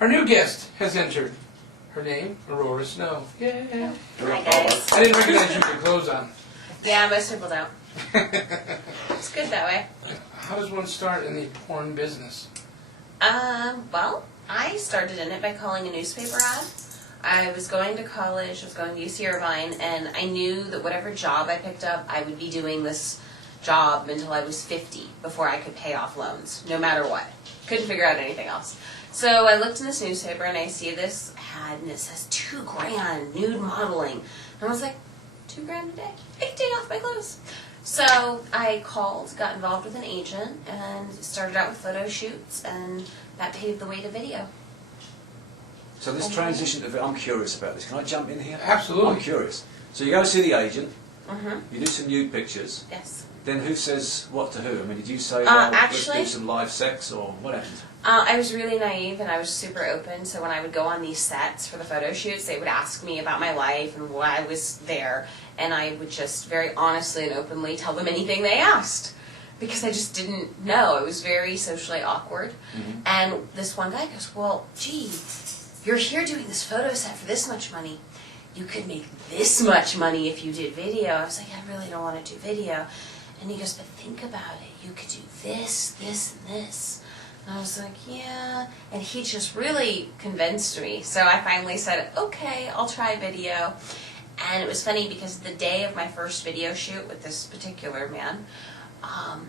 Our new guest has entered. Her name, Aurora Snow. Yeah. Hi guys. I didn't recognize you with your clothes on. Yeah, most people don't. It's good that way. How does one start in the porn business? Well, I started in it by calling a newspaper ad. I was going to college, I was going to UC Irvine, and I knew that whatever job I picked up, I would be doing this job until I was 50 before I could pay off loans, no matter what. Couldn't figure out anything else. So I looked in this newspaper and I see this ad and it says $2,000 nude modeling. And I was like, $2,000 a day? I can take off my clothes. So I called, got involved with an agent, and started out with photo shoots, and that paved the way to video. So this transition to, I'm curious about this. Can I jump in here? Absolutely. I'm curious. So you go see the agent, Mm-hmm. you do some nude pictures, Yes. then who says what to who? I mean, did you say, well, actually, let's do some live sex, or what happened? I was really naive and I was super open, so when I would go on these sets for the photo shoots, they would ask me about my life and why I was there, and I would just very honestly and openly tell them anything they asked, because I just didn't know. I was very socially awkward. Mm-hmm. And this one guy goes, well, gee, you're here doing this photo set for this much money. You could make this much money if you did video. I was like, I really don't want to do video. And he goes, but think about it. You could do this, this, and this. And I was like, yeah. And he just really convinced me. So I finally said, okay, I'll try video. And it was funny because the day of my first video shoot with this particular man,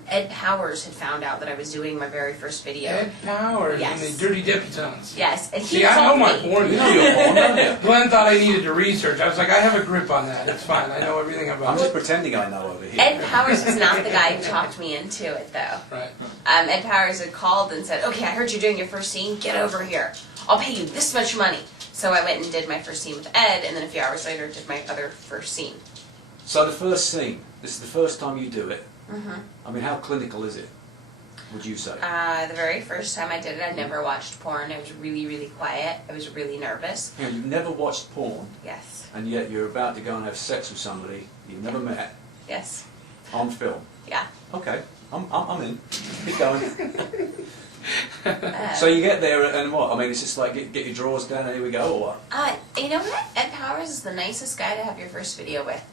Ed Powers had found out that I was doing my very first video. Ed Powers Yes. and the Dirty Debutantes. Yes, and he See, I know told my me. porn. You know your porn, don't you? Glenn thought I needed to research. I was like, I have a grip on that. It's fine. I know everything I'm about just it. pretending I know over here. Ed Powers was not the guy who talked me into it, though. Right. Ed Powers had called and said, okay, I heard you're doing your first scene. Get over here. I'll pay you this much money. So I went and did my first scene with Ed, and then a few hours later did my other first scene. So the first scene, this is the first time you do it. Mm-hmm. I mean, how clinical is it, would you say? The very first time I did it, I'd never watched porn. I was really, really quiet. I was really nervous. You know, you've never watched porn, Yes. and yet you're about to go and have sex with somebody you've never met Yes. on film. Yeah. Okay, I'm in. Keep going. So you get there and what? I mean, it's just like get your drawers down and here we go, or what? You know what? Ed Powers is the nicest guy to have your first video with.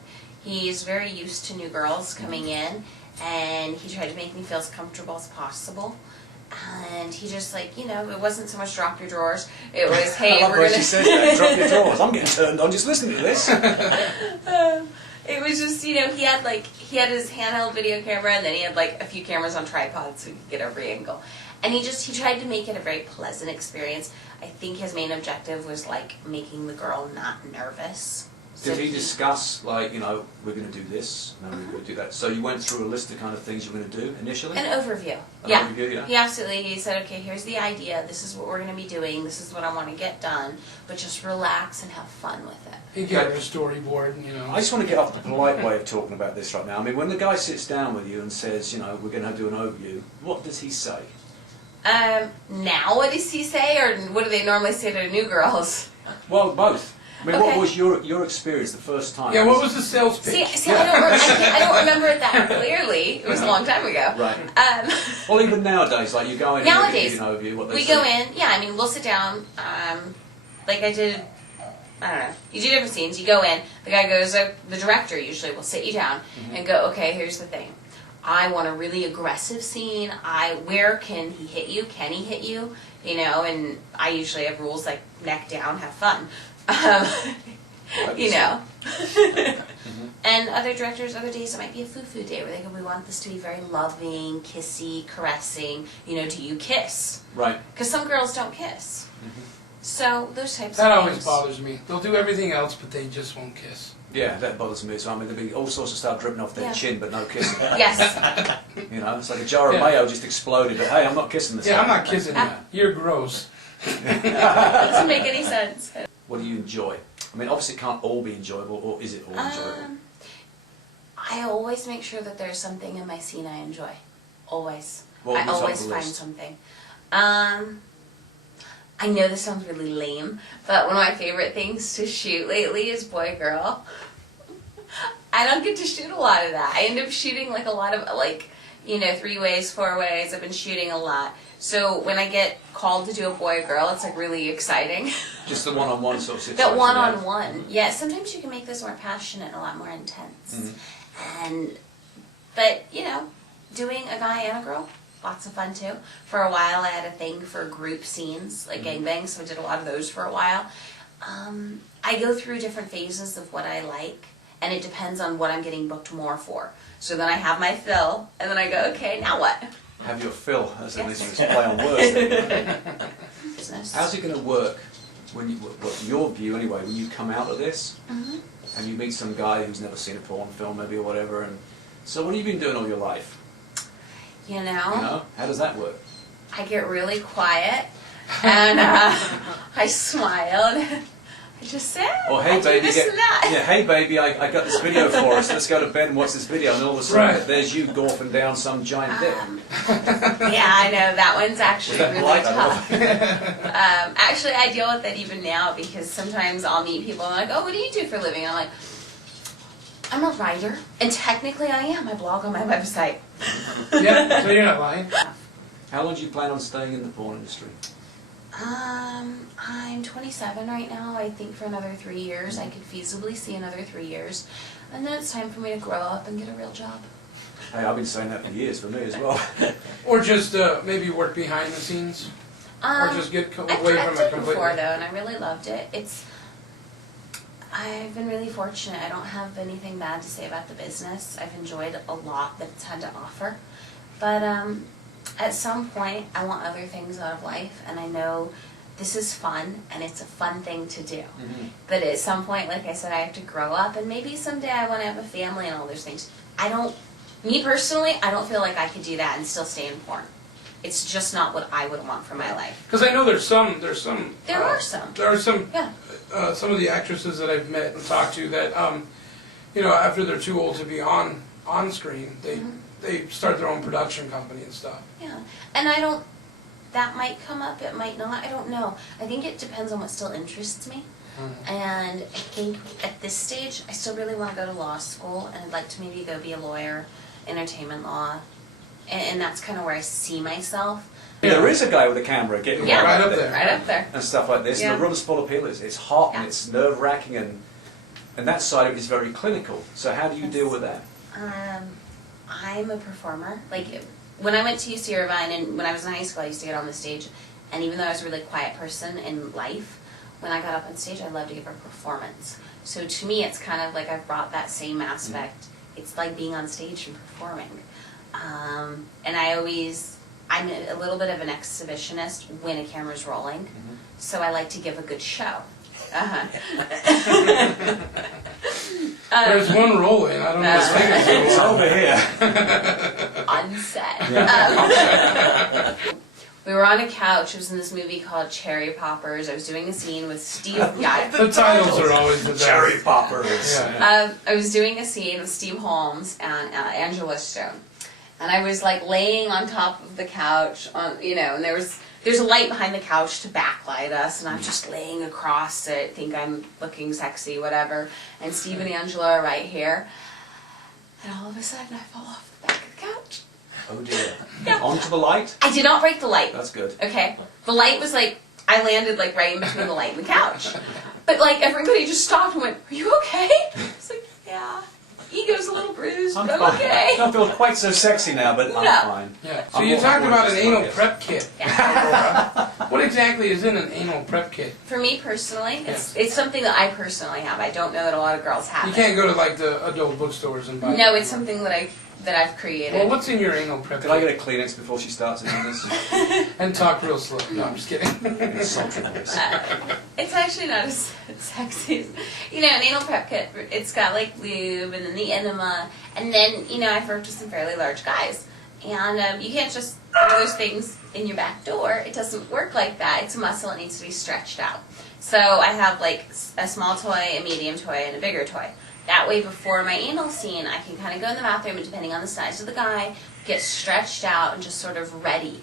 He's very used to new girls coming in, and he tried to make me feel as comfortable as possible. And he just like, it wasn't so much drop your drawers. It was, hey, I love we're when gonna she says that. Drop your drawers. I'm getting turned on just listening to this. It was just, he had his handheld video camera, and then he had like a few cameras on tripods so he could get every angle. And he tried to make it a very pleasant experience. I think his main objective was like making the girl not nervous. Did he discuss, like, we're going to do this, no, we're going to do that? So you went through a list of kind of things you were going to do initially? An overview. An Yeah. overview, yeah. He absolutely, he said, okay, here's the idea, this is what we're going to be doing, this is what I want to get done, but just relax and have fun with it. He got a storyboard, I just want to get off the polite way of talking about this right now. I mean, when the guy sits down with you and says, we're going to do an overview, what does he say? Now what does he say, or what do they normally say to new girls? Well, both. I mean, Okay. what was your experience the first time? Yeah, what was the sales pitch? See, I don't remember it that clearly. It was a long time ago. Right. Um, Well, even nowadays, like you go in Nowadays, and you give an overview, what they we say. go in, yeah, I mean, we'll sit down, like I did, I don't know, you do different scenes, you go in, the guy goes, the director usually will sit you down and go, okay, here's the thing. I want a really aggressive scene. Where can he hit you? Can he hit you? And I usually have rules like neck down, have fun. And other directors, other days it might be a foo-foo day where they go, we want this to be very loving, kissy, caressing. Do you kiss? Right. Because some girls don't kiss. So those types That of always things. bothers me. They'll do everything else, but they just won't kiss. Yeah, that bothers me as well. I mean, there'll be all sorts of stuff dripping off their Yeah. chin, but no kissing. Yes. It's like a jar of Yeah. mayo just exploded, but hey, I'm not kissing this Yeah, guy. I'm not kissing you. You're gross. Doesn't make any sense. What do you enjoy? I mean, obviously it can't all be enjoyable, or is it all enjoyable? I always make sure that there's something in my scene I enjoy. Always. What I was on always the find list? something. I know this sounds really lame, but one of my favorite things to shoot lately is boy-girl. I don't get to shoot a lot of that. I end up shooting like a lot of 3 ways, 4 ways. I've been shooting a lot. So when I get called to do a boy or girl, it's like really exciting. Just the one-on-one sort of situation. That one-on-one. Yeah, sometimes you can make this more passionate and a lot more intense. Mm-hmm. But, you know, doing a guy and a girl, lots of fun too. For a while I had a thing for group scenes, like gangbangs, so I did a lot of those for a while. I go through different phases of what I like, and it depends on what I'm getting booked more for. So then I have my fill, and then I go, okay, now what? Have your fill, as in Yes. this play on words. Business. How's it going to work when you, well, your view anyway, when you come out of this and you meet some guy who's never seen a porn film maybe or whatever, and so what have you been doing all your life? You You know, know, how does that work? I get really quiet, and I smile, and I just say, Or I hey do baby, this and that. yeah, hey baby, I got this video for us. Let's go to bed and watch this video. And all of a sudden, Right. there's you golfing down some giant dick. Yeah, I know, that one's actually Was that really polite? tough. I don't know. Actually, I deal with it even now because sometimes I'll meet people and they're like, oh, what do you do for a living? And I'm like, I'm a writer, and technically I am. I blog on my website. Yeah, so you're not lying. How long do you plan on staying in the porn industry? I'm 27 right now. I think for another 3 years. I could feasibly see another 3 years. And then it's time for me to grow up and get a real job. Hey, I've been saying that for years for me as well. Or just maybe work behind the scenes. Or just get I've away from it directed completely. before though, and I really loved it. I've been really fortunate. I don't have anything bad to say about the business. I've enjoyed a lot that it's had to offer. But at some point, I want other things out of life, and I know this is fun, and it's a fun thing to do. But at some point, like I said, I have to grow up, and maybe someday I want to have a family and all those things. Me personally, I don't feel like I could do that and still stay in porn. It's just not what I would want for my life. Because I know there's some. There are some. There are some. Yeah. Some of the actresses that I've met and talked to that, you know, after they're too old to be on screen, they start their own production company and stuff. Yeah, and that might come up, it might not, I don't know. I think it depends on what still interests me. And I think at this stage, I still really want to go to law school, and I'd like to maybe go be a lawyer, entertainment law, and that's kind of where I see myself. Yeah, there is a guy with a camera getting Yeah, right up there. Right up there. and stuff like this. Yeah. And the room's full of people. It's hot and Yeah. it's nerve-wracking, and that side of it is very clinical. So how do you deal with that? I'm a performer. Like, when I went to UC Irvine and when I was in high school, I used to get on the stage, and even though I was a really quiet person in life, when I got up on stage, I loved to give a performance. So to me, it's kind of like I've brought that same aspect. It's like being on stage and performing. And I'm a little bit of an exhibitionist when a camera's rolling, so I like to give a good show. There's one rolling. I don't know what thing It's it's over here. On set. Yeah. We were on a couch. It was in this movie called Cherry Poppers. I was doing a scene with Steve. Yeah, The titles are always the best. Cherry poppers. Yeah. I was doing a scene with Steve Holmes and Angela Stone, and I was like laying on top of the couch, and there's a light behind the couch to backlight us, and I'm just laying across it, think I'm looking sexy, whatever. And Steve and Angela are right here, and all of a sudden I fall off the back of the couch. Oh dear. Yeah. Onto the light? I did not break the light. That's good. Okay, the light was like I landed like right in between the light and the couch, but like everybody just stopped and went, "Are you okay?" I was like, "Yeah." Ego's a little bruised, but I'm fine. okay. I don't feel quite so sexy now, but No. I'm fine. Yeah. So I'm you more talked awkward about an this anal podcast. prep kit. Yeah. Aurora. What exactly is in an anal prep kit? For me personally, it's something that I personally have. I don't know that a lot of girls have You it. can't go to like the adult bookstores and buy it. No, it's something that I've created. Well, what's in your anal prep Could I kit? get a Kleenex before she starts doing this? And talk real slow. No, I'm just kidding. It's sultry voice. It's actually not as sexy as, an anal prep kit. It's got like lube and then the enema, and then I've worked with some fairly large guys, and you can't just throw those things in your back door. It doesn't work like that. It's a muscle. It needs to be stretched out. So I have like a small toy, a medium toy, and a bigger toy. That way, before my anal scene, I can kind of go in the bathroom, and depending on the size of the guy, get stretched out and just sort of ready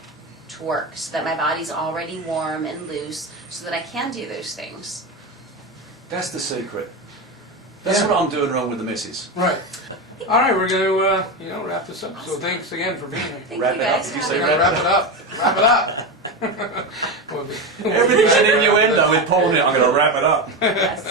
to work, so that my body's already warm and loose, so that I can do those things. That's the secret. That's Yeah. what I'm doing wrong with the missus. Right. All right, we're going to wrap this up. So thanks again for being here. Thank Wrap you it up. guys Did you for say We're having gonna me. wrap it up. Wrap it up. We'll be Everything's an innuendo with porn in it. I'm going to wrap it up. Yes.